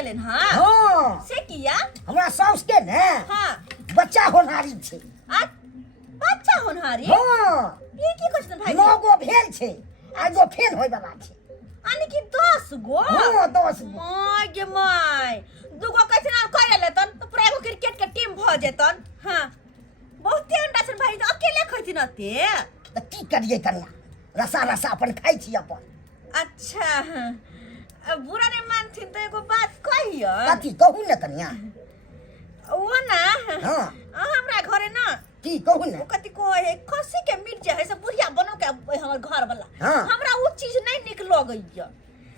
गेलन हां हां से किया हमरा साउस के ने हां बच्चा होनहारी छे आ बच्चा होनहारी हां ये की क्वेश्चन भाई 9 गो भेल छे आगो फेल होय वाला छे आनी की 10 गो हां 10 गो माय गे माय दुगो कैसे करे लेतन तो पूरा एगो क्रिकेट के टीम भ जेतन हां बहुते अंडा छन भाई अकेले खैती न ते त की करिए कन्या रसा रसा अपन खाइ छी अपन अच्छा बुरा नहीं मानथिन तो एगो बात कहियो कथी कहू ने कन्या वो ना हां हमरा घरे ना की कहू ने वो कथी को है खसी के मीट जे है से बुढ़िया बनो के हमर घर वाला हाँ। हमरा वो चीज नहीं निक लगैया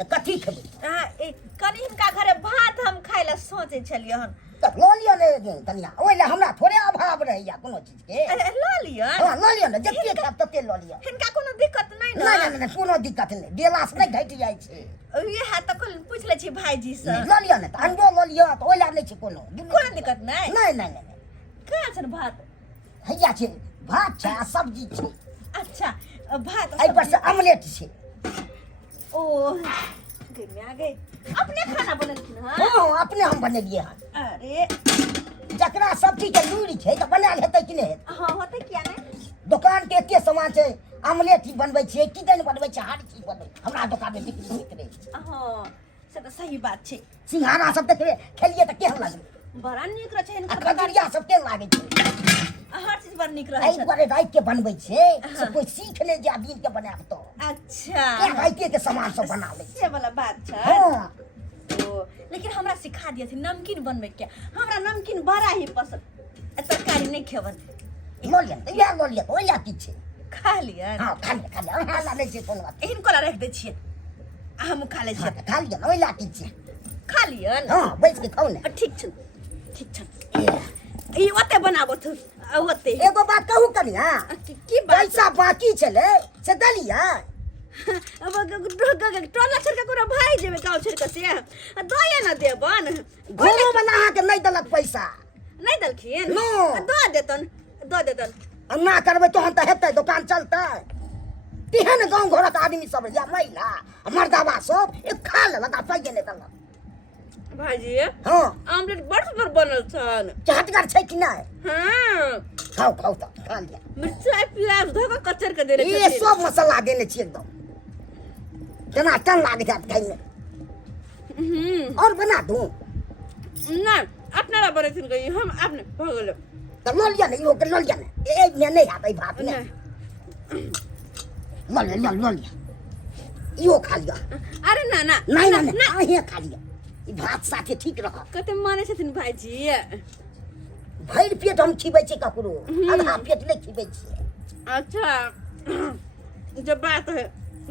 त कथी खेबै कनी हिनका घरे भात हम खाइ ला सोचे छलिए हन त लो लियो ने कन्या ओइला हमरा थोड़े अभाव रहैया कोनो चीज के लो लियो हां लो लियो ने जते खाब तते लो लियो हिनका कोनो दिक्कत नहीं ना नहीं नहीं कोनो दिक्कत नहीं देला से नहीं घट जाय छे ये है तो कल पूछ ले छी भाईजी से लो लियो ने त अंडो लो लियो त ओइला नहीं छे कोनो कोनो दिक्कत नहीं नहीं नहीं नहीं का छन भात हैया छे भात छे आ सब्जी छे अच्छा भात एहि पर से ऑमलेट छे ओ गई में आ गई अपने खाना बनलखिन हां हां अपने हम बनेलिए हन अरे जकरा सब्जी के लूरी छे त बनाल हेतै कि नहीं हां होते क्या नहीं दुकान के एके सामान छे ऑमलेट ही बनबै छियै किदन बनबै छै हर चीज बनबै हमरा दुकान में बिक्री होइत रहै हां से तो सही बात छे सिंघाड़ा सब देखबे खेलिए त केहन लागै बड़ा निक रहे छे आ कदरिया सब केहन लागै छै हर चीज बड़ निक रहे एहि छे पर रात के बनबै छै से कोई सीख ले जा दिन के बनाब तो अच्छा के रात के सामान सब बना ले ये वाला बात छे हां ओ लेकिन हमरा सिखा दिए थे नमकीन बनबे के हमरा नमकीन बड़ा ही पसंद तरकारी नहीं खेबन लो लिया त या लो लिया ओइला की छै खा लिया हां खा ले हां ला ले छै कोनो बात इनको ला रख दे छिए हम खा ले छिए खा लिया ओइला की छै खा लिया हां बैठ के खाओ ने ठीक छ ई ओते बनाबो थ ओते एगो बात कहू कनिया की बात पैसा बाकी छले से दलिया अब टोला छोड़ के कोनो भाई जेबे गांव छोड़ के से दया न देबन घरो में नहा के नहीं दलक पैसा नहीं दलखिन नो। दो देतन ना करबै तहन त हेतै दुकान चलतै तेहन गांव घरक आदमी सब या महिला मर्दावा सब एक खा लेलक आ पैजे नहीं दलक भाईजी हां आमलेट बड़ सुंदर बनल छन चहटगर छै कि नहीं हां खाओ खाओ त खा लिया मिर्चाई प्याज धो के कचर के देले ये सब मसाला देने छी एकदम केना टन लागे जात खाइ में और बना दूं ना अपना ला बने थिन गई हम अपने भगल त लो लिया नहीं हो के लो लिया ने ए में नहीं आबै भात ने लो लिया यो खा लिया अरे ना ना नहीं अहे खा लिया ई भात साथे ठीक रह कते माने छथिन भाईजी भैर पेट हम खिबै छी ककरो आधा पेट नहीं खिबै छी अच्छा जब बात है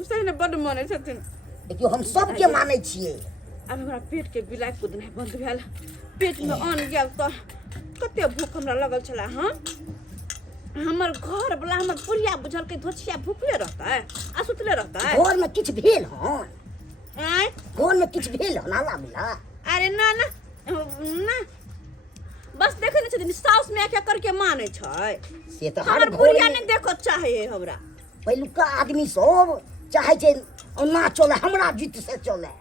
सही ने बड़ माने छथिन देखियो हम सबके मानै छियै अब हमरा पेट के बिलाइ कुदना बंद भेल पेट में अन्न गेल तो कते भूख हमरा लगल छला हां हमर घर वाला हमर पुरिया बुझल के धोछिया भूखले रहता है आ सुतले रहता है घर में किछ भेल हन आय घर में किछ भेल हन आला मिला अरे ना बस देखे न छथिन साउस में क्या करके माने छै से त हमर पुरिया नहीं देखो चाहे हमरा पहिलुका आदमी सब चाहे छै ना चले हमरा जीत से चले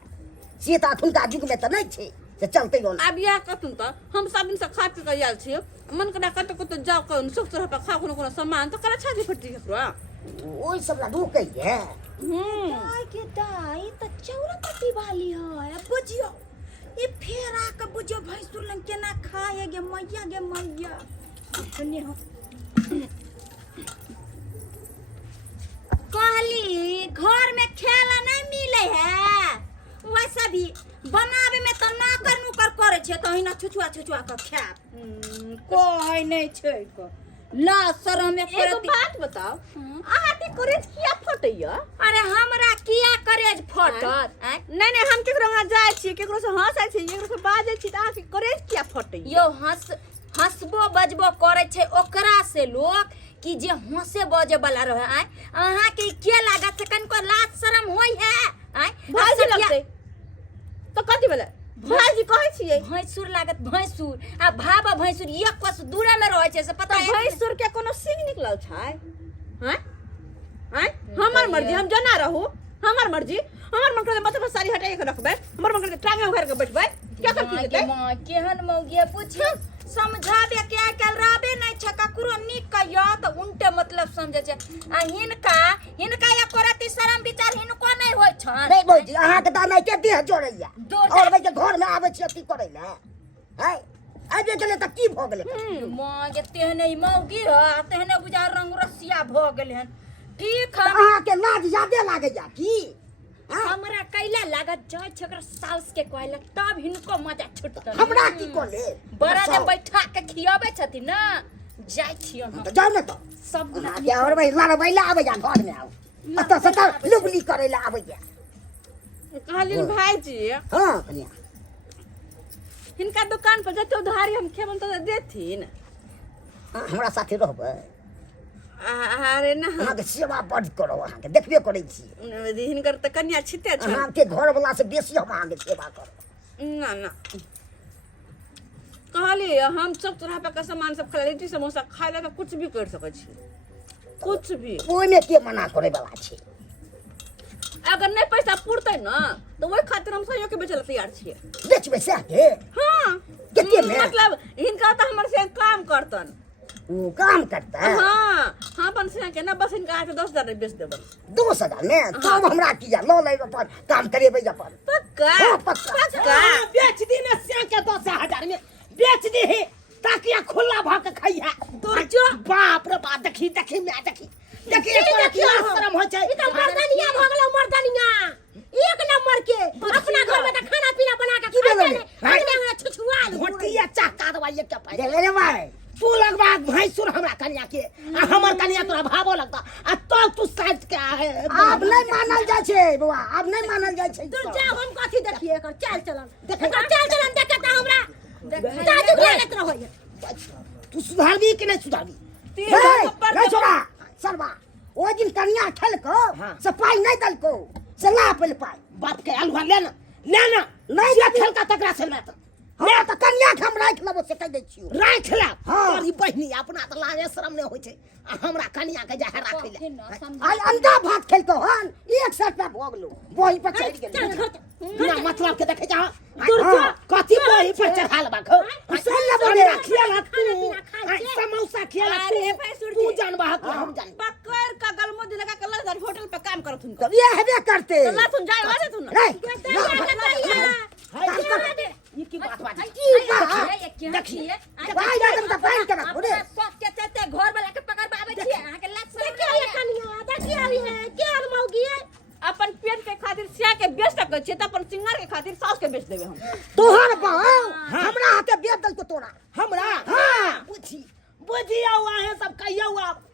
से त अखुनका युग में त नहीं छै से चलते हो अब या कतन त हम सब दिन से खा के गयाल छी मन कना कत कत जाओ कौन सुख तरह पे खा कोनो कोनो सामान तो करे छाजी फटी करो ओइ सब ला रुकै है दाई के दाई त चौरा पट्टी वाली है बुझियो ये फेरा के बुझियो भैंसुर लन केना खाए गे मैया अपने हो कहली घर में खेला नहीं मिले है वैसा भी बनावे में तो नाकर नुकर करे छे तो हिना छुछुआ के खा कोई नहीं छे को ला शरम में करे एगो बात बताओ आहा के करेज किया फटैया अरे हमरा किया करेज फटत नहीं हम केकरो वहां जाय छी केकरो से हंसाय छी केकरो से बाजै छी त आहा के करेज किया फटैया यो हंसबो बजबो करे छे ओकरा से लोग कि जे हंसे बजे वाला रहे आय अहाँ के के लागत से कनको लाज शरम होई है आय भाईजी लगते तो कथि भेले भाईजी कहै छियै भैंसुर लागत भैंसुर आ भाबा भैंसुर एक कोस दूरा में रहै छे से पता है भैंसुर के कोनो सिंग निकलल छै हैं हमर मर्जी हम जना रहू हमर मर्जी हमर मन करे मतलब साड़ी हटाई के रखबै हमर मन करे टांगे उघार के बैठबै क्या कर देते मां केहन मौगी पूछ समझाबे के आकल राबे नहीं छ ककरो निक कहियो त उल्टे मतलब समझे छै आ हिनका या कोराती शरम विचार हिनको नहीं होय छन नहीं भौजी अहाँ के दाना के देह जोड़ैया दो- और भाई के घर में आबै छी अथी करै ले है आबे गेले त की भ गेले मां के तेहने ई मौगी ह तेहने बुझा रंग रसिया भ गेल हन ठीक है अहाँ के लाज ज्यादा लागैया की हमरा कैला लागत जाय छै ओकरा साउस के कहला तब हिनको मजा छुटतन हमरा की कोले बड़ा जे बैठा के खियाबे छथिन ना जाय छियन हम तो जाओ ना तो सब अहाँ के और भाई लाल बैला आबै जा घर में आओ अत से त लुबली करै ले आबै जा कहलिन भाईजी हां कन्या हिनका दुकान पर जते उधारी हम खेबन तो देथिन हमरा साथे रहबै अरे ना अहाँ के सेवा बड़ करो अहाँ के देखबे करै छी हिनकर त कन्या छिते छ अहाँ के घर वाला से बेसी हम अहाँ के सेवा करब ना ना कहली हम सब तरह पे सामान सब खा लिट्टी समोसा खाए ला कुछ भी कर सकै छी कुछ भी ओइ में के मना करे वाला छै अगर नहीं पैसा पुरते ना तो वही खातिर हम सहयोग के बेचल तैयार छिए बेचबै से के हां केते में मतलब हिनका त हमर से काम करतन वो काम करता है हां हां अपन से के ना बस इनका आके 10,000 बेच देबन 2,000 में तब हमरा किया लो ले अपन काम करेबै अपन पक्का हाँ, पक्का। बेच दी ना से के 10,000 में बेच दी है ताकि ये खुला भाग के खाइया दुर्जो बाप रे बाप देखी देखी मैं देखी देखी तोरा की शर्म हो छै ई तो मर्दानिया भ गेलो मर्दानिया एक नंबर के अपना घर में त खाना पीना बना के की खाइ बोलले? ले अंगने में छुछुआ घोटिया चाका दवा ये क्या पाए ले ले भाई तू लगवा भैंसुर हमरा कन्या के आ हमर कन्या तोरा भावो लगता आ तो तू साइज के है अब नहीं मानल जाय छै बुआ अब नहीं मानल जाय छै तू जा हम कथी देखिए एकर चाल चलन देखे एकर चाल चलन देखे त हमरा ताजु लागत रहो तू सुधारबी कि नहीं सुधारबी तीन थप्पड़ नहीं के छोड़ा सरवा ओ दिन कन्या खेलको हाँ। से पाई नहीं दलको से ला पहले पाई बाप के अलुआ लेना लेना नहीं जे खेलका तकरा से लेता मैं तो कन्या के हम राख लेबो से कह दै छियो राख ला हाँ। तोरी बहिनी अपना त लाजे शरम नहीं होय छै आ हमरा कन्या के जा राखै ले आई अंडा भात खेलको हन एक साथ पे भोग लो वही पर चढ़ गेल ना मतलब के देखे जा हाँ। कथी वही पर चढ़ाल बा खो सुन ले बोले। खेला तू समोसा खेला अरे भैंसुर तू जी। जानबा हम जान पकड़ का गलमुद लगा के लग होटल पे काम करत हुन तब ये हेबे करते ला सुन जाए ला दे तुन नहीं ये की बात बात देखिए भाई जाकर तो पानी के रखो रे सब के चलते घर वाला के पकड़ पावे छिए अहाँ के लात से कन्या देखी आई है के मौगी है अपन पेट के खातिर सिया के बेच सकै छै त अपन सिंगार के खातिर सास के बेच देबे हम तोहर बाऊ हमरा हाथे बेच दल को तोरा हमरा हाँ। बुझी आवा है सब कहियो आप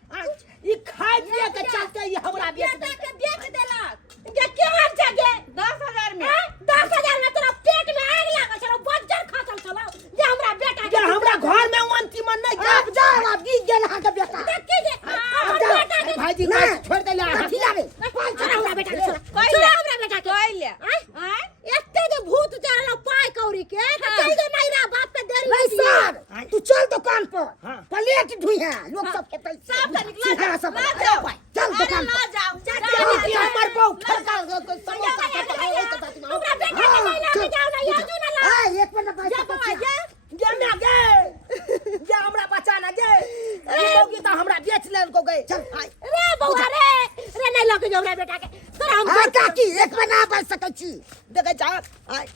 ई खाए पिए के चलते ये हमरा बेच दे के बेच देलक ये क्या जगह 10,000 में 10,000 में तोरा पेट में आग लागल छलो बज्जर खातल छलो जे हमरा बेटा के हमरा घर में वंती मन नहीं जा अब जा अब गीत गेल हां के बेटा देखी जे अब जा भाईजी नहीं। छोड़ दे ले कथी लाबे पाँच छोड़ा हमरा बेटा के कोई छोड़ा ले हमरा बेटा के कोई ले आय एते जे भूत चढ़लो पाई कौड़ी के तो चल दे नहीं रा बाप पे देरी नहीं सर तू चल दुकान पर हाँ। प्लेट धुई है लोग सब खेतै सब से निकला सीधा सब ला जाओ चल दुकान ला पर जाओ जानी हमर बहू खरका समोसा हमरा बेटा के नहीं लागे जाओ ना ये जो ना ए एक मिनट पैसा जा जा ना गे जा हमरा बचा ना गे मौगी तो हमरा बेच ले को गए चल रे बउआ रे नहीं लगे जो हमरा बेटा के तोरा हम हां काकी एक बना बच सकै छी देखे जा आय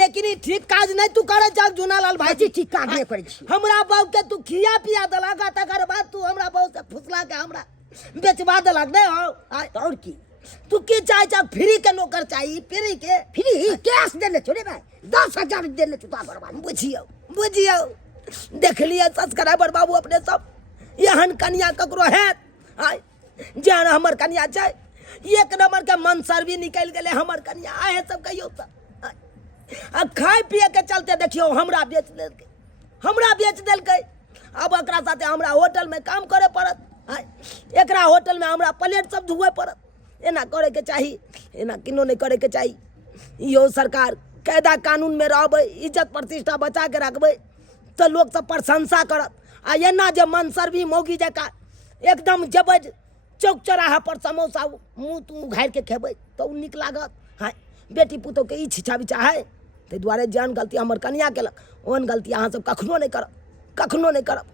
लेकिन ई ठीक काज नहीं तू करे जा जुनालाल भाई भाईजी ठीक काज नहीं करै छी हमरा बाऊ के तू खिया पिया दलागा तकर बाद तू हमरा बाऊ से फुसला के हमरा बेचवा दलक नहीं हो आय और की तू की चाहे जा फ्री के नौकर चाहिए फ्री के फ्री कैश देने छोड़े भाई 10,000 देने चुता बर्बाद बुझियो बुझियो देख लिया सब्सक्राइबर बाबू अपने सब यहन कन्या ककरो है आय जान हमर कन्या छै एक नंबर के मनसर भी निकल गेले हमर कन्या आए सब कहियो त आ खाए पिए के चलते देखियो हमरा बेच देलकै अब एकरा साथे हमरा होटल में काम करे पड़त आय एकरा होटल में हमरा प्लेट सब धुए पड़त एना करे के चाही एना किनो नहीं करे के चाही यो सरकार कायदा कानून में रहबै इज्जत प्रतिष्ठा बचा के रखबै तो लोग सब प्रशंसा करत आ एना जे मनसर भी मौगी जका एकदम जेबै चौक चौराहा पर समोसा मुँह तू उघारि के खेबै तो उ नीक लागत हाँ बेटी पुतोह के ई छिछा बिछा है ताहि दुआरे जेहन गलती हमर कनिया केलक ओहन गलती अहाँ सब कखनो नहि करब, कखनो नहि करब।